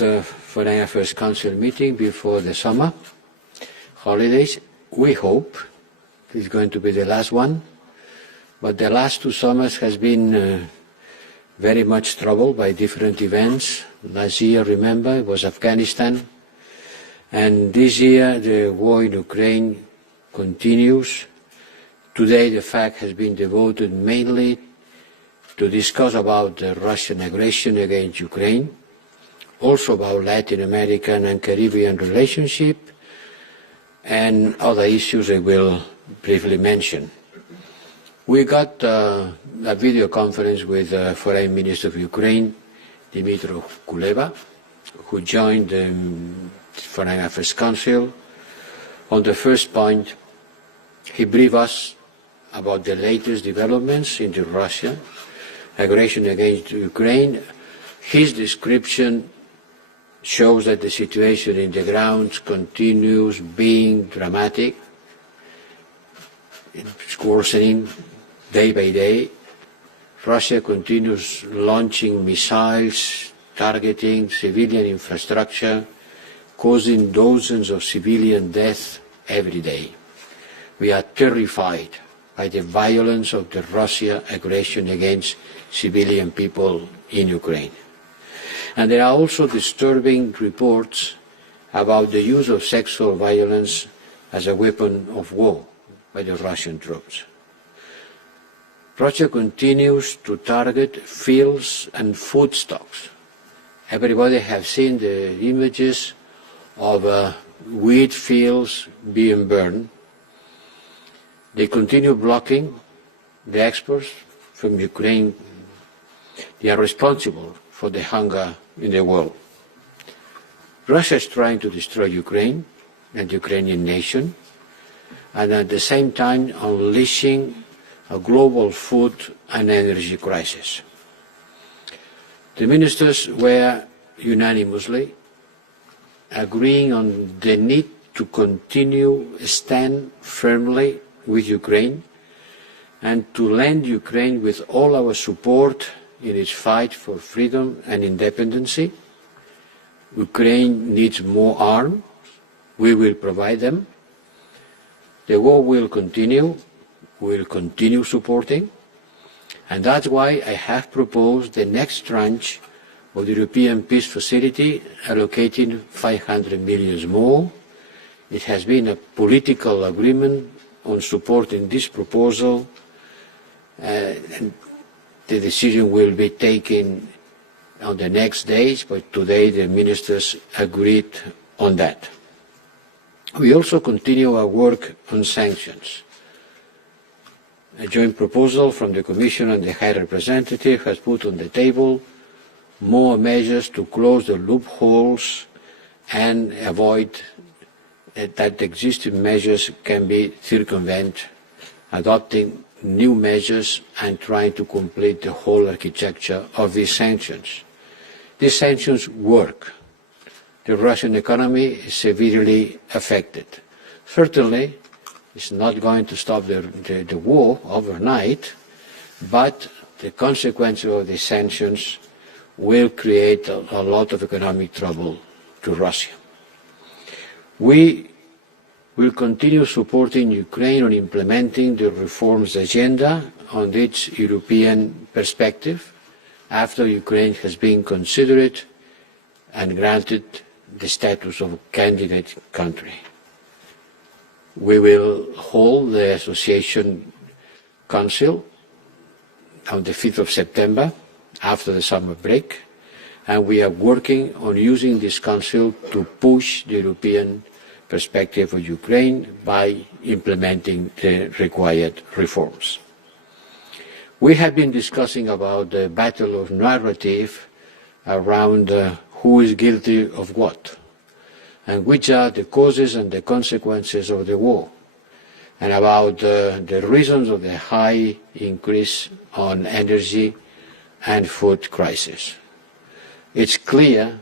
last Foreign Affairs Council meeting before the summer holidays. We hope it's going to be the last one, but the last 2 summers has been very much troubled by different events. Last year, remember, it was Afghanistan, and this year the war in Ukraine continues. Today the fact has been devoted mainly to discuss about the Russian aggression against Ukraine, also about Latin American and Caribbean relationship, and other issues I will briefly mention. We got a video conference with Foreign Minister of Ukraine, Dmytro Kuleba, who joined the Foreign Affairs Council. On the first point, he briefed us about the latest developments in the Russia aggression against Ukraine. His description shows that the situation in the ground continues being dramatic. It's worsening day by day. Russia continues launching missiles, targeting civilian infrastructure, causing dozens of civilian deaths every day. We are terrified by the violence of the Russia aggression against civilian people in Ukraine. And there are also disturbing reports about the use of sexual violence as a weapon of war by the Russian troops. Russia continues to target fields and food stocks. Everybody has seen the images of wheat fields being burned. They continue blocking the exports from Ukraine. They are responsible for the hunger in the world. Russia is trying to destroy Ukraine and the Ukrainian nation, and at the same time unleashing a global food and energy crisis. The ministers were unanimously agreeing on the need to continue stand firmly with Ukraine and to lend Ukraine with all our support in its fight for freedom and independence. Ukraine needs more arms. We will provide them. The war will continue. We will continue supporting. And that's why I have proposed the next tranche of the European Peace Facility, allocating 500 million more. It has been a political agreement on supporting this proposal, and the decision will be taken on the next days, but today the ministers agreed on that. We also continue our work on sanctions. A joint proposal from the Commission and the High Representative has put on the table more measures to close the loopholes and avoid that existing measures can be circumvented, adopting new measures and trying to complete the whole architecture of these sanctions. These sanctions work. The Russian economy is severely affected. Certainly, it's not going to stop the war overnight, but the consequences of the sanctions will create a lot of economic trouble to Russia. We will continue supporting Ukraine on implementing the reforms agenda on its European perspective after Ukraine has been considered and granted the status of candidate country. We will hold the Association Council on the 5th of September after the summer break, and we are working on using this council to push the European perspective of Ukraine by implementing the required reforms. We have been discussing about the battle of narrative around who is guilty of what, and which are the causes and the consequences of the war, and about the reasons of the high increase on energy and food crisis. It's clear,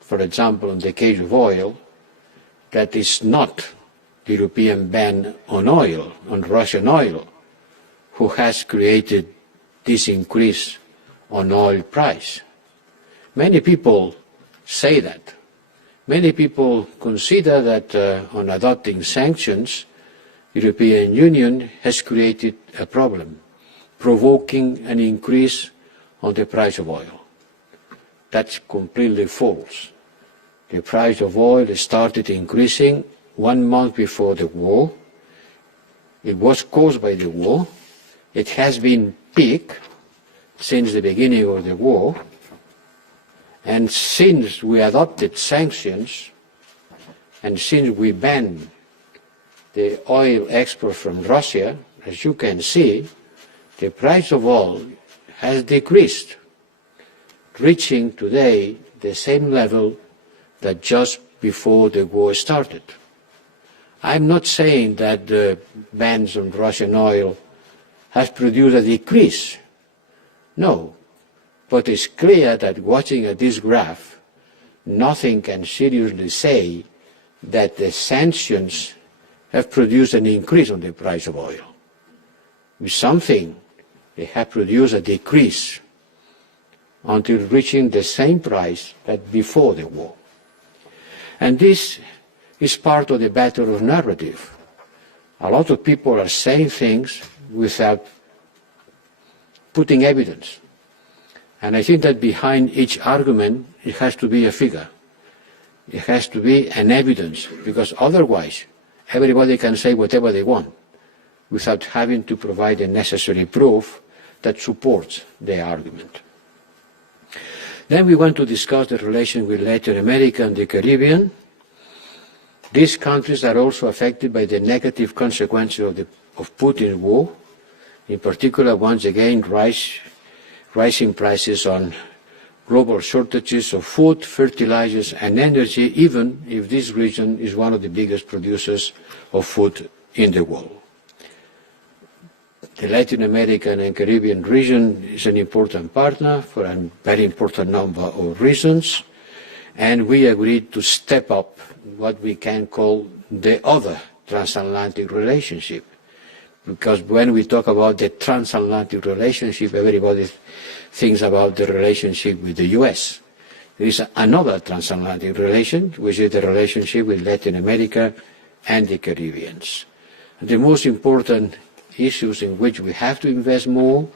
for example, in the case of oil, that it's not the European ban on oil, on Russian oil, who has created this increase on oil price. Many people say that. Many people consider that on adopting sanctions, the European Union has created a problem, provoking an increase on the price of oil. That's completely false. The price of oil started increasing 1 month before the war. It was caused by the war. It has been peak since the beginning of the war. And since we adopted sanctions, and since we banned the oil export from Russia, as you can see, the price of oil has decreased, reaching today the same level that just before the war started. I'm not saying that the bans on Russian oil has produced a decrease. No. But it's clear that watching at this graph, nothing can seriously say that the sanctions have produced an increase on the price of oil. With something, they have produced a decrease until reaching the same price that before the war. And this is part of the battle of narrative. A lot of people are saying things without putting evidence. And I think that behind each argument, it has to be a figure. It has to be an evidence, because otherwise, everybody can say whatever they want without having to provide the necessary proof that supports the argument. Then we want to discuss the relation with Latin America and the Caribbean. These countries are also affected by the negative consequences of Putin's war, in particular, once again, rising prices on global shortages of food, fertilizers, and energy, even if this region is one of the biggest producers of food in the world. The Latin American and Caribbean region is an important partner for a very important number of reasons, and we agreed to step up what we can call the other transatlantic relationship. Because when we talk about the transatlantic relationship, everybody thinks about the relationship with the US. There is another transatlantic relation, which is the relationship with Latin America and the Caribbean. The most important issues in which we have to invest more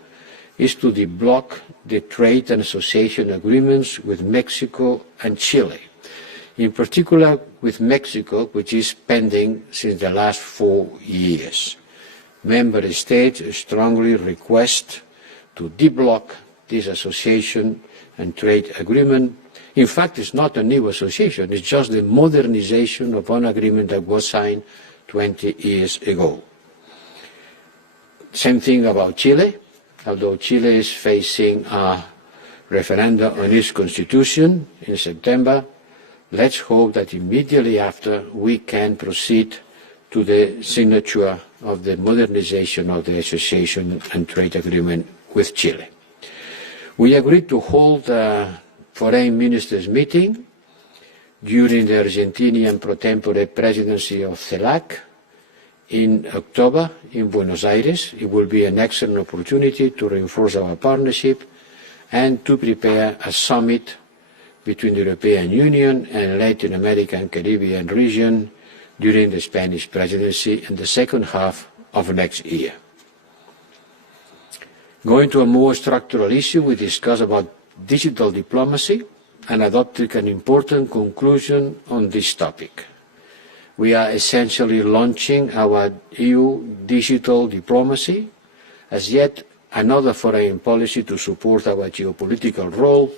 is to deblock the trade and association agreements with Mexico and Chile. In particular with Mexico, which is pending since the last 4 years. Member States strongly request to deblock this association and trade agreement. In fact, it's not a new association, it's just the modernization of an agreement that was signed 20 years ago. Same thing about Chile, although Chile is facing a referendum on its constitution in September. Let's hope that immediately after we can proceed to the signature of the modernization of the association and trade agreement with Chile. We agreed to hold a foreign ministers meeting during the Argentinian pro tempore presidency of CELAC in October in Buenos Aires. It will be an excellent opportunity to reinforce our partnership and to prepare a summit between the European Union and Latin American and Caribbean region during the Spanish presidency in the second half of next year. Going to a more structural issue, we discussed about digital diplomacy and adopted an important conclusion on this topic. We are essentially launching our EU digital diplomacy as yet another foreign policy to support our geopolitical role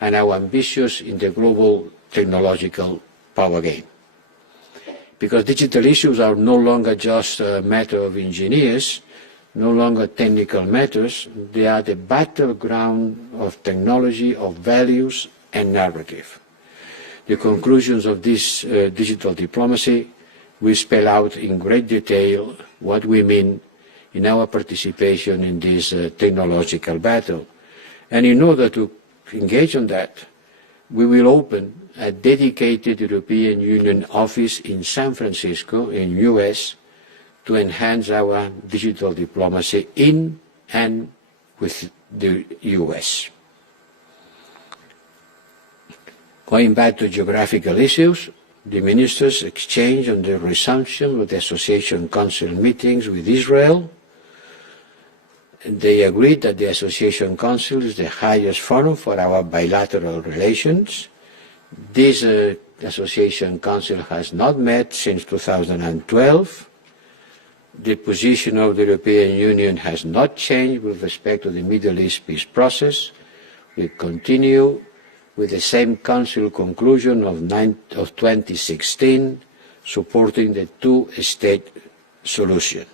and our ambitions in the global technological power game. Because digital issues are no longer just a matter of engineers, no longer technical matters, they are the battleground of technology, of values and narrative. The conclusions of this digital diplomacy will spell out in great detail what we mean in our participation in this technological battle. And in order to engage on that, we will open a dedicated European Union office in San Francisco, in US, to enhance our digital diplomacy in and with the US. Going back to geographical issues, the ministers exchanged on the resumption of the Association Council meetings with Israel. They agreed that the Association Council is the highest forum for our bilateral relations. This Association Council has not met since 2012. The position of the European Union has not changed with respect to the Middle East peace process. We continue with the same Council conclusion of 2016, supporting the two-state solution.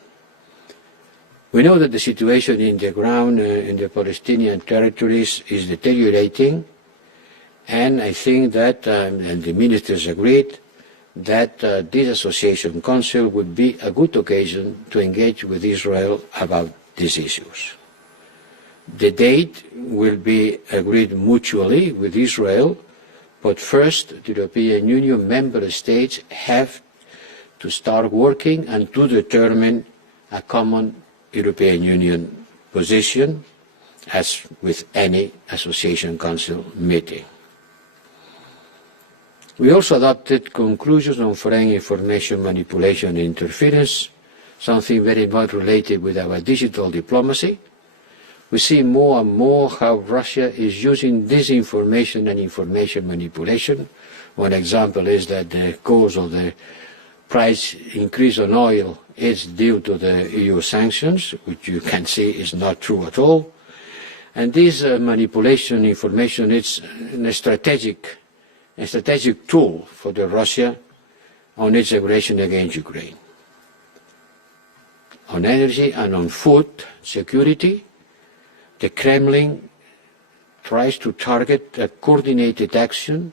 We know that the situation in the ground in the Palestinian territories is deteriorating, and I think that, and the ministers agreed, that this Association Council would be a good occasion to engage with Israel about these issues. The date will be agreed mutually with Israel, but first the European Union member states have to start working and to determine a common European Union position, as with any Association Council meeting. We also adopted conclusions on foreign information manipulation and interference, something very much related with our digital diplomacy. We see more and more how Russia is using disinformation and information manipulation. One example is that the cause of the price increase on oil is due to the EU sanctions, which you can see is not true at all. And this manipulation information is a strategic tool for Russia on its aggression against Ukraine. On energy and on food security, the Kremlin tries to target a coordinated action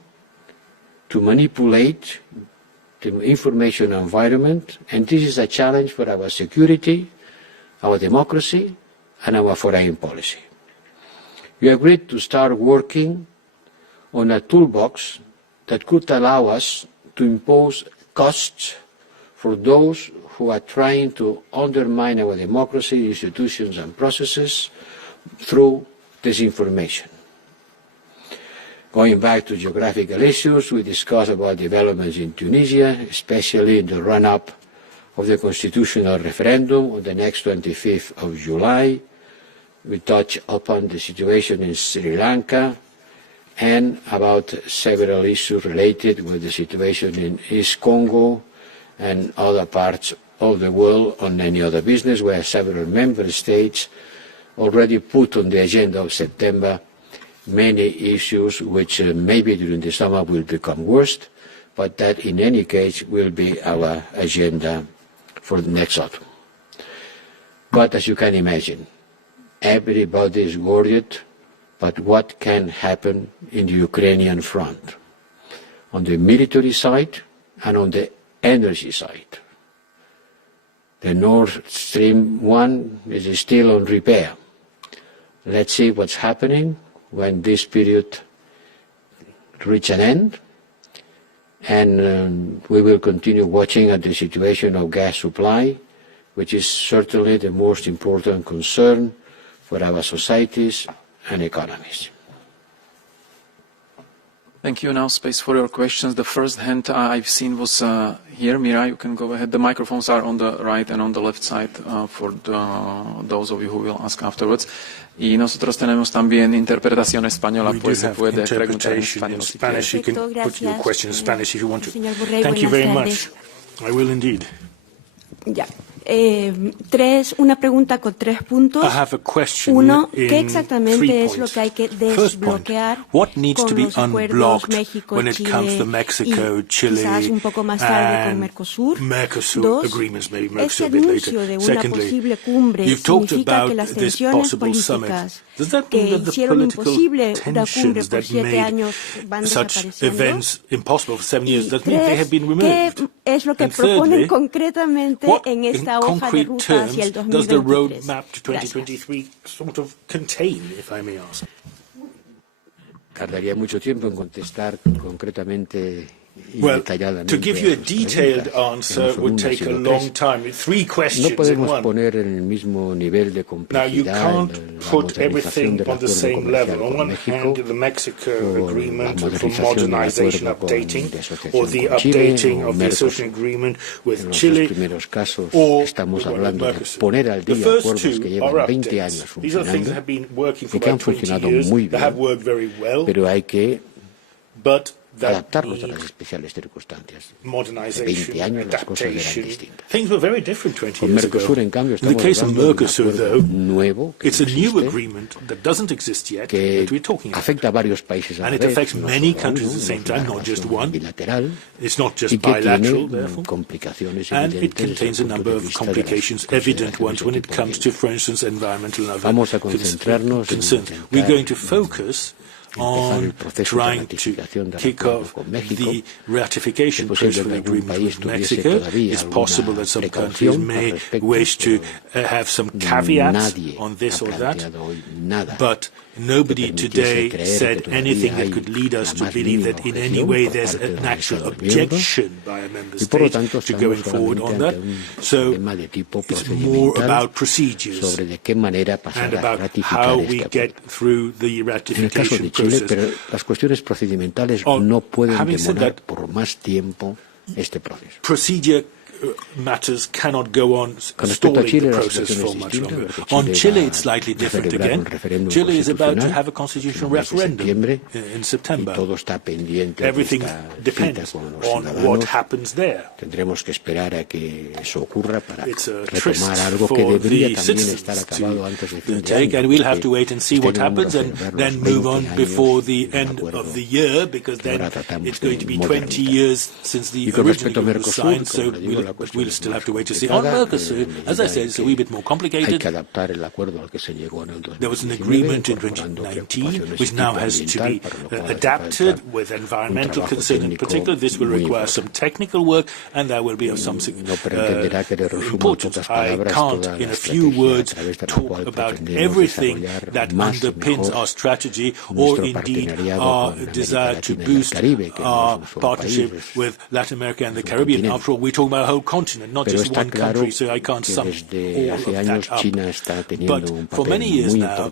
to manipulate the information environment, and this is a challenge for our security, our democracy, and our foreign policy. We agreed to start working on a toolbox that could allow us to impose costs for those who are trying to undermine our democracy, institutions, and processes through disinformation. Going back to geographical issues, we discussed about developments in Tunisia, especially in the run-up of the constitutional referendum on the next 25th of July. We touched upon the situation in Sri Lanka and about several issues related with the situation in East Congo and other parts of the world on any other business, where several member states already put on the agenda of September many issues which maybe during the summer will become worse, but that in any case will be our agenda for the next autumn. But as you can imagine, everybody is worried about what can happen in the Ukrainian front, on the military side and on the energy side. The Nord Stream 1 is still on repair. Let's see what's happening when this period reaches an end, and we will continue watching at the situation of gas supply, which is certainly the most important concern for our societies and economies. Thank you. Now space for your questions. The first hand I've seen was here. Mira, you can go ahead. The microphones are on the right and on the left side for those of you who will ask afterwards. Y nosotros tenemos también interpretación española, pues se puede preguntar en español. Spanish, you can put your question in Spanish if you want to. Thank you very much. I will indeed. Ya. Una pregunta con 3 puntos. I have a question. Uno, in ¿qué exactamente 3 es lo que hay que First point, desbloquear what needs to con be los acuerdos unblocked México, when it Chile comes to Mexico, y Chile, quizás un poco más tarde con and Mercosur? Mercosur Dos, agreements, maybe ese Mercosur a bit anuncio later. de una Secondly, posible cumbre you've talked significa about que las this tensiones possible summit. políticas Does that que mean that the hicieron political imposible una cumbre tensions por that 7 años van made such desapareciendo? events impossible for 7 years, Y does that mean they have been ¿qué removed? es lo que And proponen thirdly, concretamente what en in esta hoja de concrete ruta hacia el terms does the 2023? roadmap to 2023 sort of contain, if I may ask? Tardaría mucho tiempo en contestar concretamente Well, to give you a detailed answer would take a long time. 3 questions in one. Now, you can't put everything on the same level. On one hand, the Mexico agreement for modernization updating, or the updating of the association agreement with Chile, or with Mercosur. The first 2 are updates. These are things that have been working for about 20 years. They have worked very well, but adaptarlos a las especiales circunstancias. Hace 20 años las cosas eran distintas. Things were very different 20 Con years ago. Mercosur, en cambio, In the case of Mercosur, though, nuevo, it's a new agreement that doesn't exist yet that we're talking about. Afecta a varios países a la And it vez, affects no many solo countries uno, at the same es una time, not just relación one. bilateral, It's not y just que bilateral, tiene therefore. complicaciones And it evidentes contains a desde el number punto de of vista de las complications, evident ones, when it comes to, for instance, environmental and other concerns. We're going to focus on trying to kick off the ratification process for the agreement with Mexico. It's possible that some countries may wish to have some caveats on this or that, but nobody today said anything that could lead us to believe that in any way there's an actual objection by a member state to going forward on that. So it's more about procedures and about how we get through the ratification process. Pero las cuestiones procedimentales no pueden demorar por más tiempo este proceso. Procedure matters cannot go on stalling the process for much longer. On Chile, it's slightly different again. Chile is about to have a constitutional referendum in September. Everything depends on what happens there. Tendremos que esperar a que eso ocurra para retomar algo que debería también estar acabado antes de fin de año. And we'll have to wait and see what happens and then move on before the end of the year, because then it's going to be 20 years since the original agreement was signed, so we'll still have to wait to see. On Mercosur, as I said, it's a wee bit more complicated. There was an agreement in 2019 which now has to be adapted with environmental concerns in particular. This will require some technical work, and that will be of some importance. I can't, in a few words, talk about everything that underpins our strategy or indeed our desire to boost our partnership with Latin America and the Caribbean. After all, we're talking about a whole continent, not just one country, so I can't sum all of that up. But for many years now,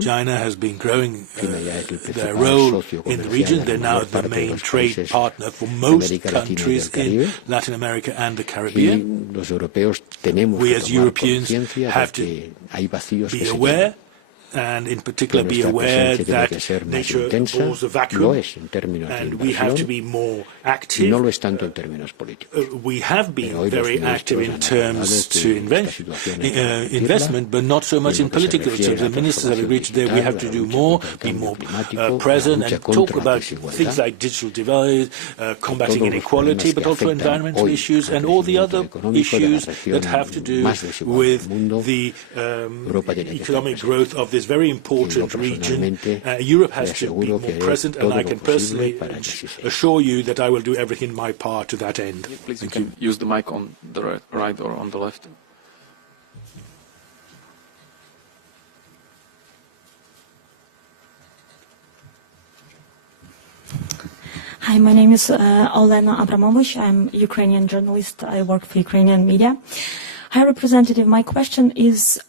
China has been growing their role in the region. They're now the main trade partner for most countries in Latin America and the Caribbean. We as Europeans have to be aware, and in particular be aware that nature abhors a vacuum, and we have to be more active. We have been very active in terms to investment, but not so much in political terms. The ministers have agreed that we have to do more, be more present, and talk about things like digital divide, combating inequality, but also environmental issues and all the other issues that have to do with the economic growth of this very important region. Europe has to be more present, and I can personally assure you that I will do everything in my part to that end. Please, you can use the mic on the right or on the left. Hi, my name is Olena Abramovich. I'm a Ukrainian journalist. I work for Ukrainian media. High Representative, my question is,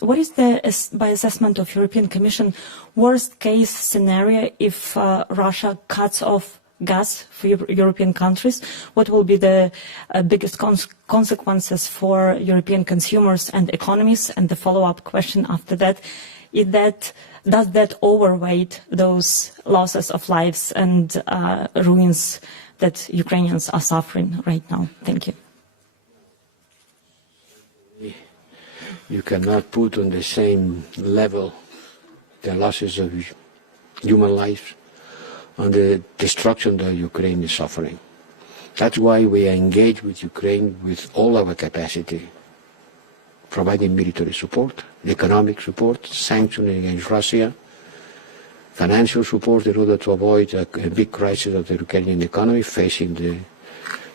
what is the, by assessment of European Commission, worst case scenario if Russia cuts off gas for European countries? What will be the biggest consequences for European consumers and economies? And the follow-up question after that is that, does that overweight those losses of lives and ruins that Ukrainians are suffering right now? Thank you. You cannot put on the same level the losses of human lives and the destruction that Ukraine is suffering. That's why we are engaged with Ukraine with all our capacity, providing military support, economic support, sanctioning against Russia, financial support in order to avoid a big crisis of the Ukrainian economy facing the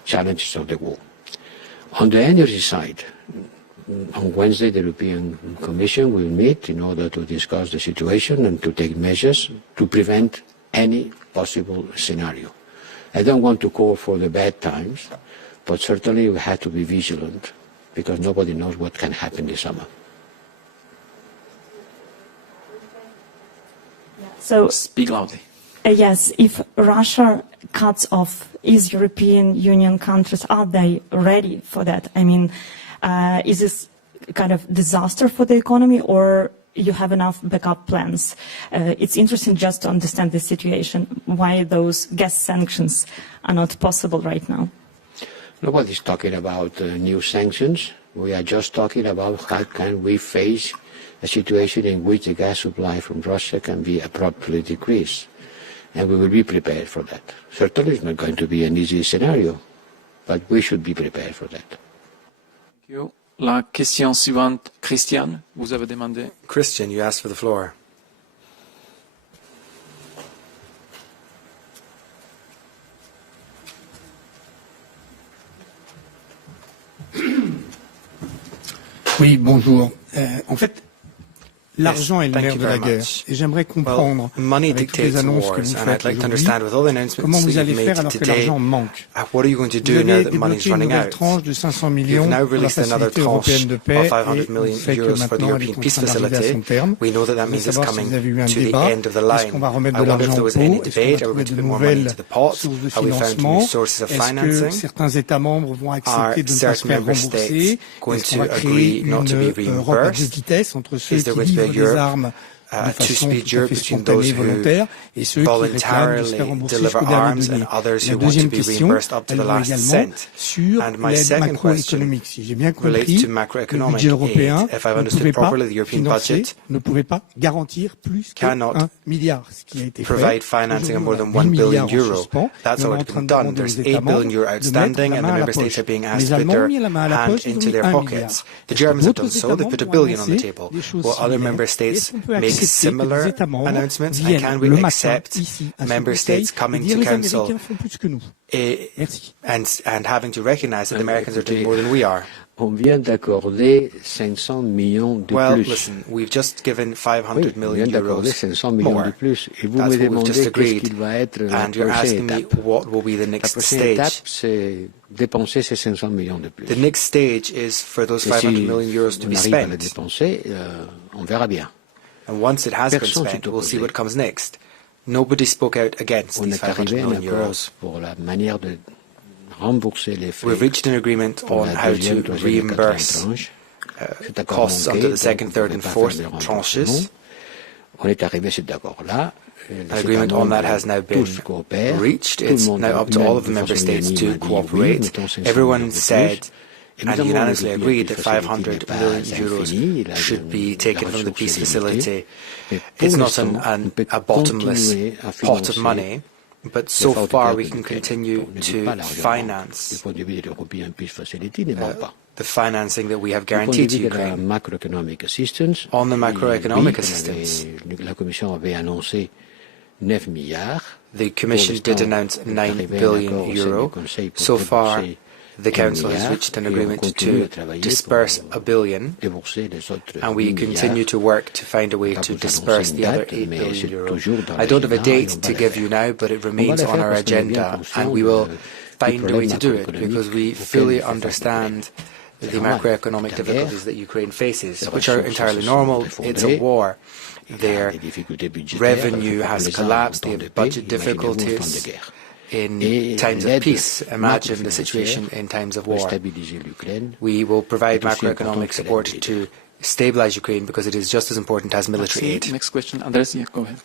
challenges of the war. On the energy side, on Wednesday, the European Commission will meet in order to discuss the situation and to take measures to prevent any possible scenario. I don't want to call for the bad times, but certainly we have to be vigilant because nobody knows what can happen this summer. So, speak loudly. Yes, if Russia cuts off its European Union countries, are they ready for that? I mean, is this kind of disaster for the economy, or you have enough backup plans? It's interesting just to understand the situation, why those gas sanctions are not possible right now. Nobody's talking about new sanctions. We are just talking about how can we face a situation in which the gas supply from Russia can be abruptly decreased. And we will be prepared for that. Certainly it's not going to be an easy scenario, but we should be prepared for that. Thank you. La question suivante, Christian, vous avez demandé. Christian, you asked for the floor. Oui, bonjour. En fait, l'argent est le nerf de la guerre. Et j'aimerais comprendre, avec toutes les annonces que vous faites aujourd'hui, comment vous allez faire alors que l'argent manque. Vous avez débloqué une nouvelle tranche de 500 millions pour la facilité européenne de paix et vous faites que maintenant elle est en train d'arriver à son terme. Je voudrais savoir si vous avez eu un débat. Est-ce qu'on va remettre de l'argent au pot? Est-ce qu'on va trouver de nouvelles sources de financement? Est-ce que certains États membres vont accepter de ne pas se faire rembourser? Est-ce qu'on va créer une Europe à deux vitesses entre ceux qui livrent des armes de façon tout à fait spontanée et volontaire et ceux qui réclament de se faire rembourser jusqu'au dernier denier. La deuxième question, elle vaut également sur l'aide macroéconomique. Si j'ai bien compris, le budget européen ne pouvait pas garantir plus qu'1 milliard, ce qui a été fait. Aujourd'hui, on a 8 milliards en suspens et on est en train de demander aux États membres de mettre la main à la poche. Les Allemands ont mis la main à la poche, ils ont mis 1 milliard. D'autres États membres ont annoncé des choses similaires. Est-ce qu'on peut accepter similar announcements, and can we accept member states coming to council and having to recognize that the Americans are doing more than we are? On vient d'accorder 500 millions de plus. Listen, we've just given 500 million euros 500 millions more. De plus. Et vous That's me what we've demandez just agreed. Qu'est-ce qu'il va être la And you're prochaine asking étape. me what will be the next La prochaine stage. étape, c'est dépenser ces 500 millions de plus. The next stage is for those 500 million euros to be spent. Si on arrive à spent. les dépenser, on verra bien. And once it has been spent, we'll see what comes next. Nobody spoke out against these 500 million euros. Pour la manière de rembourser les frais. We've reached an agreement on how to reimburse costs under the second, third and fourth tranches. On est arrivé à cet accord-là. An agreement on that has now been reached. It's now up to all of the member states to cooperate. Everyone said and unanimously agreed that 500 million euros should be taken from the peace facility. It's not a bottomless pot of money, but so far we can continue to finance the financing that we have guaranteed to Ukraine. On the macroeconomic assistance, the Commission did announce 9 billion euro. So far, the Council has reached an agreement to disperse 1 billion, and we continue to work to find a way to disperse the other 8 billion euro. I don't have a date to give you now, but it remains on our agenda, and we will find a way to do it, because we fully understand the macroeconomic difficulties that Ukraine faces, which are entirely normal. It's a war. Their revenue has collapsed, they have budget difficulties. In times of peace, imagine the situation in times of war. We will provide macroeconomic support to stabilize Ukraine because it is just as important as military aid. Next question, Andres, yeah, go ahead.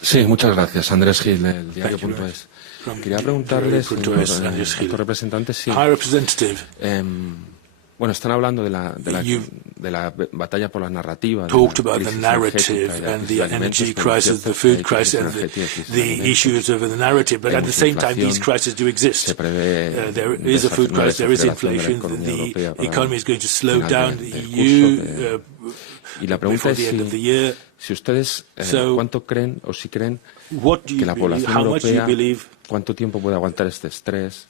Sí, muchas gracias. Andrés Gil, el diario.es. Quería preguntarles a estos representantes si... Bueno, están hablando de la batalla por la narrativa. Talked about the narrative and the energy crisis, the food crisis, and the issues of the narrative. But at the same time, these crises do exist. There is a food crisis, there is inflation, the economy is going to slow down, the EU before the end of the year. Si ustedes cuánto creen o si creen que la población europea, cuánto tiempo puede aguantar este estrés,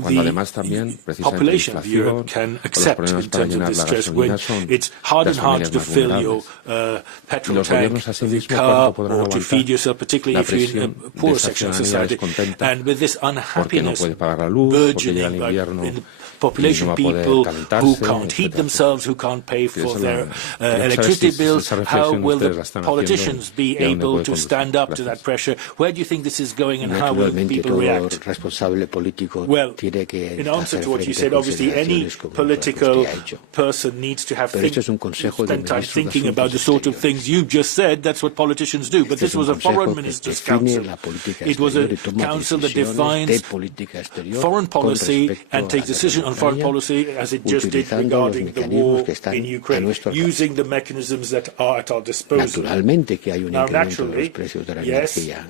cuando además también precisamente la population of Europe inflación can o los accept problemas in para terms of llenar this la stress when gasolina son it's hard las and hard familias to más fill your vulnerables. Y petrol los tank, gobiernos the asimismo car, cuánto podrán or to aguantar feed yourself, particularly la if you're in presión a de poor esa section of ciudadanía society. descontenta And with this porque no unhappiness puede pagar la luz, porque llega el burgeoning invierno in the y no population, va a poder people who calentarse, can't heat etcétera. themselves, who can't pay Sí, for esa their quería saber electricity si bills, esa how reflexión will ustedes la the están politicians haciendo be y a dónde able puede to conducir. stand up to Gracias. that pressure? Where do you think this is going and how will Naturalmente, people todo react? responsable político Well, tiene que in answer hacer to what you frente a said, obviously any consideraciones como las que political usted ha hecho. person needs to have Pero esto es un consejo de spend time ministros de thinking about the Asuntos sort of Exteriores. things you just said. That's what politicians do. But Este this es un was a consejo foreign que ministers' define council. la política It was a exterior y toma council that decisiones de defines política exterior foreign con policy respecto and a takes la decision on guerra foreign en Ucrania, policy as it just did utilizando regarding los the mecanismos war que están in a Ukraine, nuestro alcance. using the mechanisms that are at our disposal. Naturalmente que hay un Now, incremento de los naturally, precios de la yes, energía.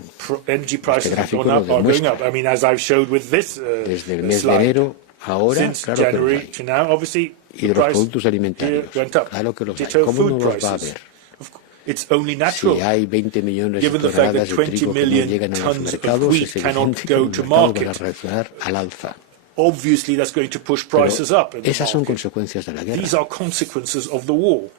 energy prices have gráfico gone lo up, are going demuestra. up. I mean, as I've showed with this Desde el mes de slide, enero ahora, since claro que los January hay. to now, obviously, Y de los price productos alimentarios, went up. claro que los hay. Ditto ¿Cómo no food los va a prices. haber? It's only natural. Si hay 20 millones de Given the fact that toneladas de 20 trigo que no million llegan a los tons of mercados, wheat es cannot evidente que go los to mercados van a market. reaccionar al alza. Obviously, that's going to push Pero prices up in the esas son market. consecuencias de la guerra. These are consequences of the war.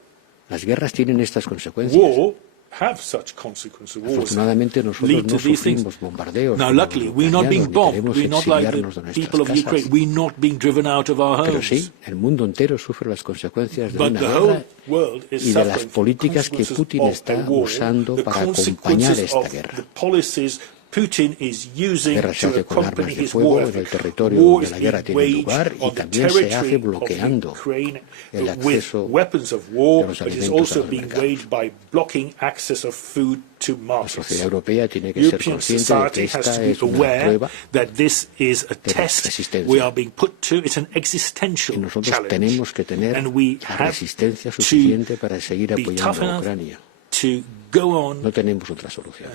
Las guerras tienen estas consecuencias. War have such consequences. Wars Afortunadamente nosotros lead no to these things. sufrimos bombardeos. Now, como luckily, los we're not being ucranianos, ni bombed. queremos We're not like exiliarnos de the nuestras people of casas. Ukraine. We're not being driven out of our Pero homes. sí, el mundo entero sufre las consecuencias de But una the guerra whole world is y de las suffering from políticas que consequences Putin of está a war, usando the para acompañar consequences esta of guerra. the policies Putin is La using guerra se to hace con accompany armas de his fuego war en el effort. territorio War donde is la guerra being tiene waged lugar y on the también se hace territory of bloqueando Ukraine el with acceso weapons of de war, los but is alimentos also al being mercado. waged by blocking access of food to La markets. sociedad europea tiene que ser European consciente de society que has esta to be es una aware prueba that this is a de la test resistencia. we are being put to. It's an y existential nosotros challenge. tenemos que tener And we la have resistencia to suficiente para seguir be tough apoyando a enough Ucrania. to go on No tenemos otra solución.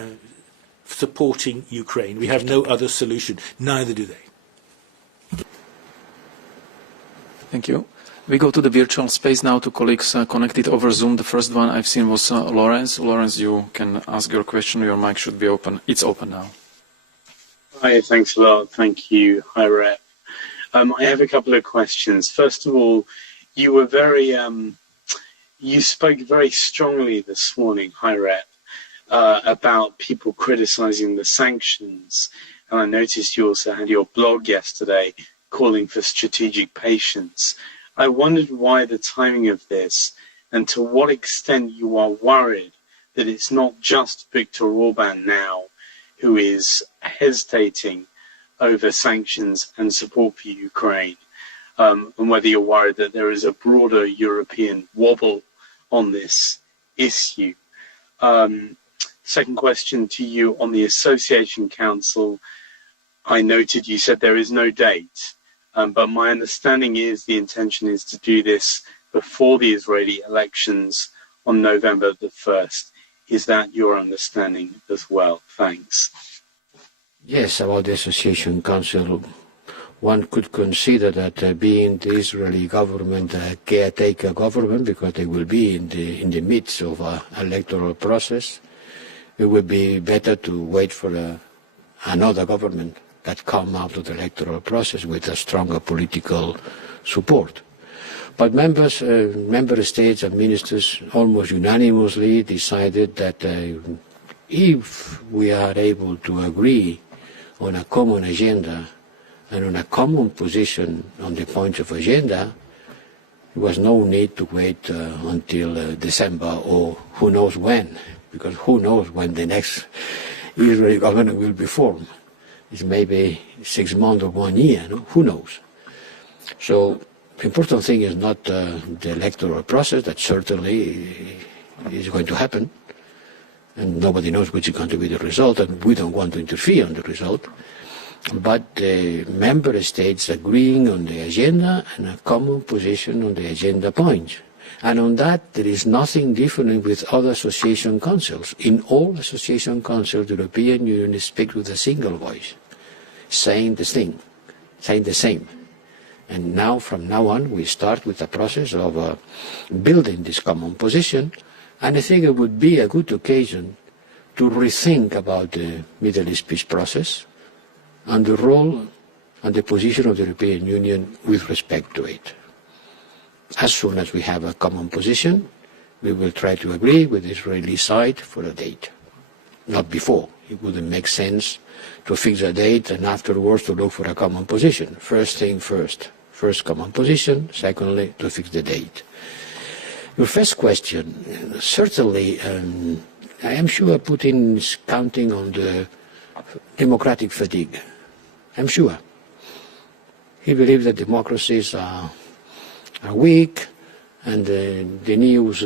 supporting Ukraine. We have no other solution. Neither do they. Thank you. We go to the virtual space now to colleagues connected over Zoom. The first one I've seen was Lawrence. Lawrence, you can ask your question. Your mic should be open. It's open now. Hi, thanks a lot. Thank you. Hi, Rep. I have a couple of questions. First of all, you were very, you spoke very strongly this morning, Hi, Rep, about people criticizing the sanctions. And I noticed you also had your blog yesterday calling for strategic patience. I wondered why the timing of this and to what extent you are worried that it's not just Viktor Orban now who is hesitating over sanctions and support for Ukraine, and whether you're worried that there is a broader European wobble on this issue. Second question to you on the Association Council. I noted you said there is no date, but my understanding is the intention is to do this before the Israeli elections on November the 1st. Is that your understanding as well? Thanks. Yes, about the Association Council, one could consider that being the Israeli government a caretaker government, because they will be in the midst of an electoral process, it would be better to wait for another government that come out of the electoral process with a stronger political support. But member states and ministers almost unanimously decided that if we are able to agree on a common agenda and on a common position on the points of agenda, there was no need to wait until December or who knows when, because who knows when the next Israeli government will be formed. It's maybe 6 months or 1 year, no? Who knows? So the important thing is not the electoral process, that certainly is going to happen, and nobody knows which is going to be the result, and we don't want to interfere on the result, but the member states agreeing on the agenda and a common position on the agenda points. And on that, there is nothing different with other association councils. In all association councils, the European Union speaks with a single voice, saying the same. And now, from now on, we start with the process of building this common position, and I think it would be a good occasion to rethink about the Middle East peace process and the role on the position of the European Union with respect to it. As soon as we have a common position, we will try to agree with the Israeli side for a date. Not before. It wouldn't make sense to fix a date and afterwards to look for a common position. First thing first. First common position. Secondly, to fix the date. Your first question, certainly, I am sure Putin is counting on the democratic fatigue. I'm sure. He believes that democracies are weak, and the news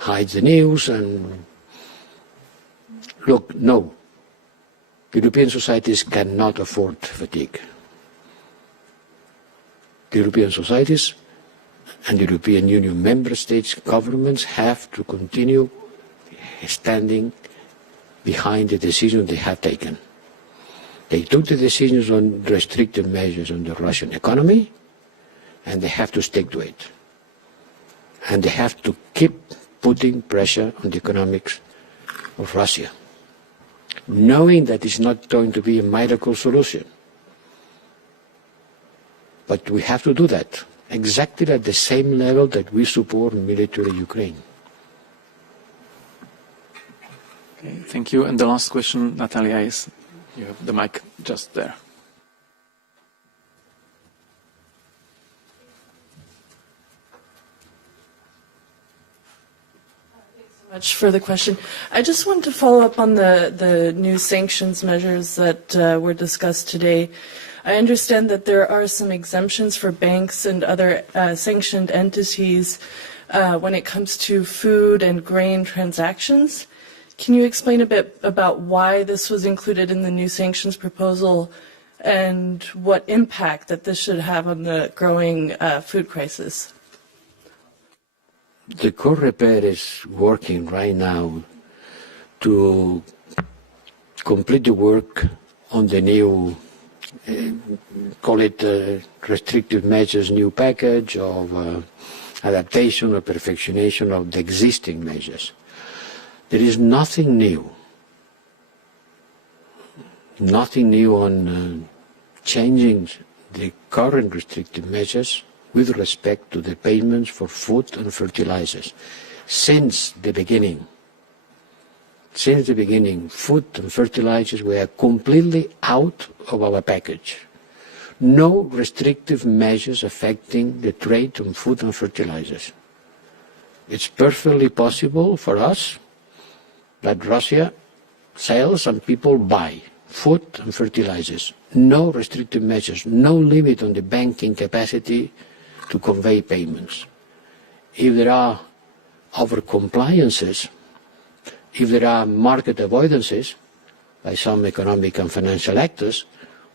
hides the news. And look, no, European societies cannot afford fatigue. The European societies and the European Union member states governments have to continue standing behind the decision they have taken. They took the decisions on restrictive measures on the Russian economy, and they have to stick to it. And they have to keep putting pressure on the economics of Russia, knowing that it's not going to be a miracle solution. But we have to do that exactly at the same level that we support military Ukraine. Okay, thank you. And the last question, Natalia, is you have the mic just there. Much for the question. I just wanted to follow up on the new sanctions measures that were discussed today. I understand that there are some exemptions for banks and other sanctioned entities when it comes to food and grain transactions. Can you explain a bit about why this was included in the new sanctions proposal and what impact that this should have on the growing food crisis? The COREPER is working right now to complete the work on the new, call it restrictive measures, new package of adaptation or perfectionation of the existing measures. There is nothing new on changing the current restrictive measures with respect to the payments for food and fertilizers. Since the beginning, food and fertilizers were completely out of our package. No restrictive measures affecting the trade on food and fertilizers. It's perfectly possible for us that Russia sells and people buy food and fertilizers. No restrictive measures, no limit on the banking capacity to convey payments. If there are over-compliances, if there are market avoidances by some economic and financial actors,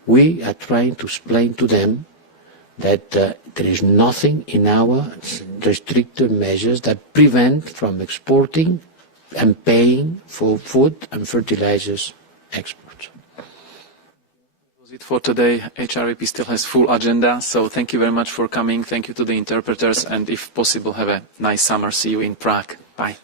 we are trying to explain to them that there is nothing in our restrictive measures that prevent from exporting and paying for food and fertilizers exports. That was it for today. HRVP still has full agenda, so thank you very much for coming. Thank you to the interpreters, and if possible, have a nice summer. See you in Prague. Bye.